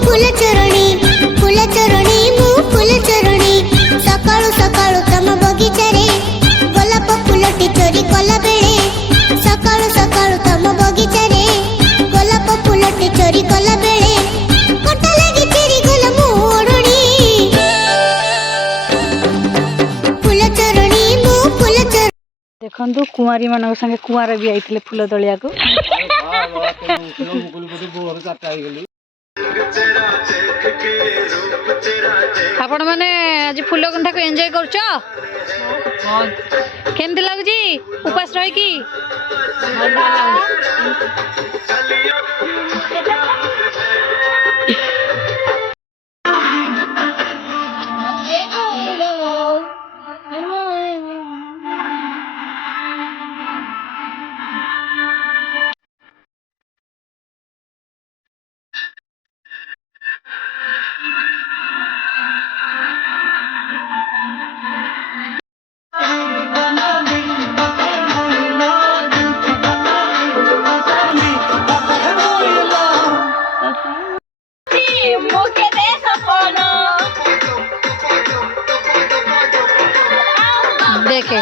फूल चोरणी मु फूल चोरणी सकाळू सकाळू तम बगीचा रे गोलाप फूलटी चोरी कला बेले सकाळू सकाळू तम बगीचा रे गोलाप फूलटी चोरी कला बेले कोटा लागी चिरी गल मु ओडणी फूल चोरणी मु फूल चोरणी देखु कुआरी मान संगे कुआर भी आईते फूल तलिया को आपण माने आज फूल गुंथा को एंजॉय करछ केमती लागुची उपास रही की देखे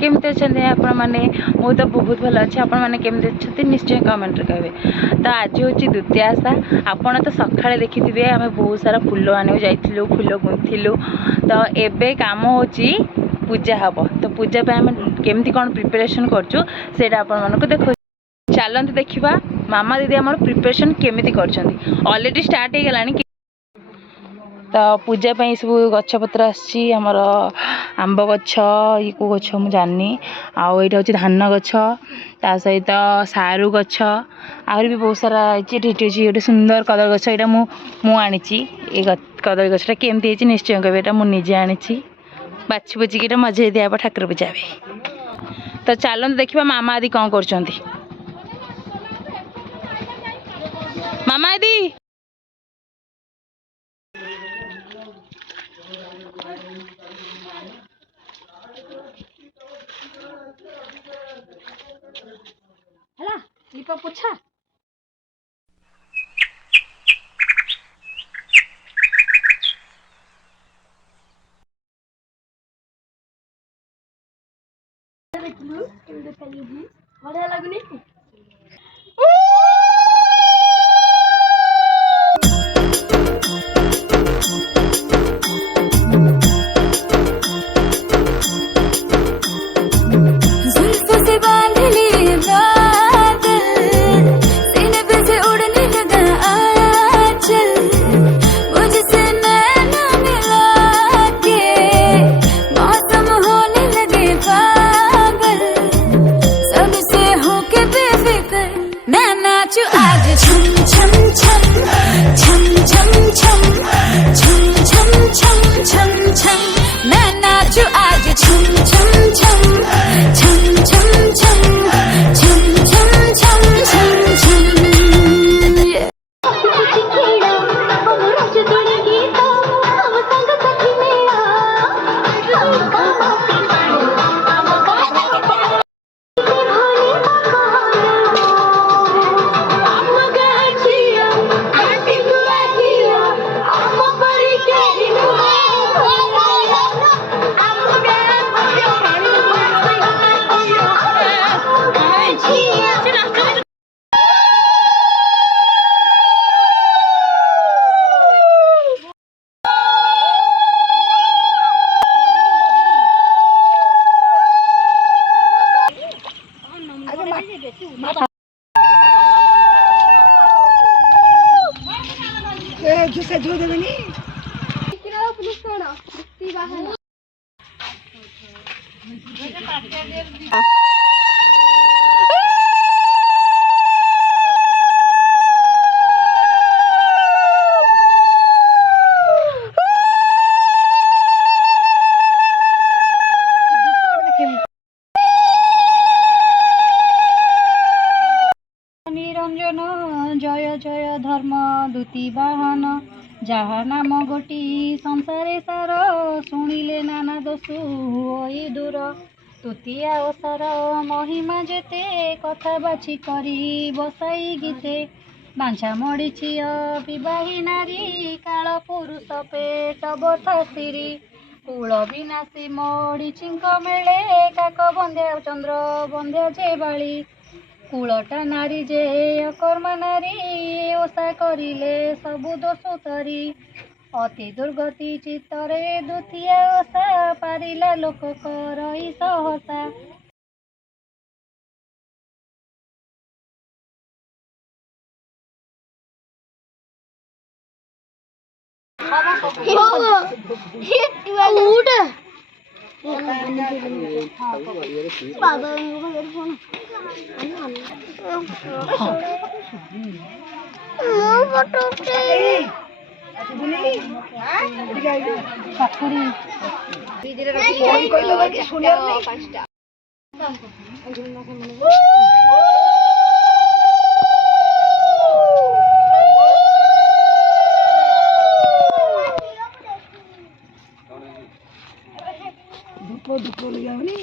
केमती अच्छा आपण मैंने मु तो बहुत भल अच्छे आपण मैंने केमती अच्छा निश्चय कमेंट कहे। तो आज हूँ द्वितीयासा आपण तो सकाଳେ देखिथे आम बहुत सारा फूल आने जाइलु फूल गुंथिलु तो एबे काम हो पूजा हम तो पूजा आम केमती कौन प्रिपरेशन करछु सेटा आपण मानको देखो चलते देखा मामा दीदी आम प्रिपरेशन केमिति करछंती ऑलरेडी स्टार्ट हो गलानी तो पूजा पाई सब गछपत्र आमर आंब गछ ये को गछ मु जानी आउ ये हूँ धान गछ ता सहित सारू गछ आहरी भी बहुत सारा ये गोटे सुंदर कदली गछ यहाँ मु आनी ये कदली गछटा केमती निश्चय कहे यहाँ मुझे आनी बाछी बुझिकी मजे दिया ठाकुर पूजा भी। तो चलते देखा मामा आदि कौन कर मामा आदि लिपा पोछा बढ़िया लगुनी ଘି ସେ ଝୋ ଦେବେନି নিরঞ্জন জয় জয় ধর্ম দূতি বাহন যাহা নাম গোটি সংসারে সার শুনিলে নানা দোষু ହୋଇ ଦୂର ତୃତୀୟା ଓଷାର ମହିମା ଯେତେ କଥା ବାଛି କରି ବସାଇ ଗୀତେ ବାଞ୍ଛା ମଡ଼ିଛି ବିବାହୀ ନାରୀ କାଳ ପୁରୁଷ ପେଟ ବଥା ସ୍ତ୍ରୀ କୂଳ ବିନାଶୀ ମଡ଼ିଛିଙ୍କ ମେଳେ କାକ ବନ୍ଧ୍ୟା ଚନ୍ଦ୍ର ବନ୍ଧ୍ୟା ଯେ ବାଳି କୂଳଟା ନାରୀ ଯେ ଅକର୍ମା ନାରୀ ଓଷା କରିଲେ ସବୁ ଦୋଷ ତରି ଅତି ଦୁର୍ଗତି ଚିତ୍ତରେ ଦ୍ୱିତୀୟା ଓଷା ପାରିଲା ଲୋକ କରଇ ସହସା ଧୂପ ଧୂପ ଲଗାଉନି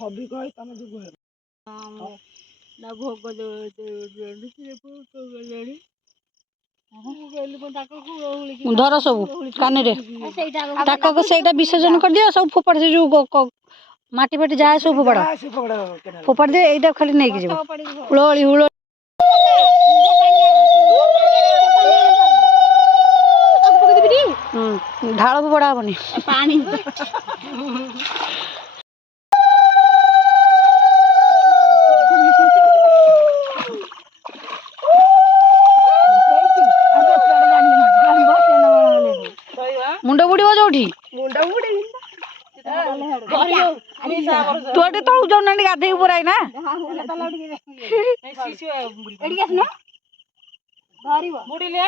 ছবি কয় তমে যোগ না ভোগ ଧର ସବୁ କାନରେ ତାକୁ ସେଇଟା ବିସର୍ଜନ କରିଦିଅ ସବୁ ଫୋପାଡ଼ି ସେ ଯୋଉ ମାଟି ଫାଟି ଯାହା ସବୁ ଫୋପାଡ଼ ଫୋପାଡ଼ି ଦିଅ ଏଇଟା ଖାଲି ନେଇକି ଯିବ ହୁଳହୁଳି ହୁଳ ଢାଳ ଫୋପଡ଼ା ହବନି ପାଣି ମୁଣ୍ଡ ବୁଡ଼ିବ ଯୋଉଠି ତୁ ଏଠି ତଳକୁ ଯାଉନାହାନ୍ତି ଗାଧେଇକି ପୁରାଇ ନା ବୁଡ଼ିଲେ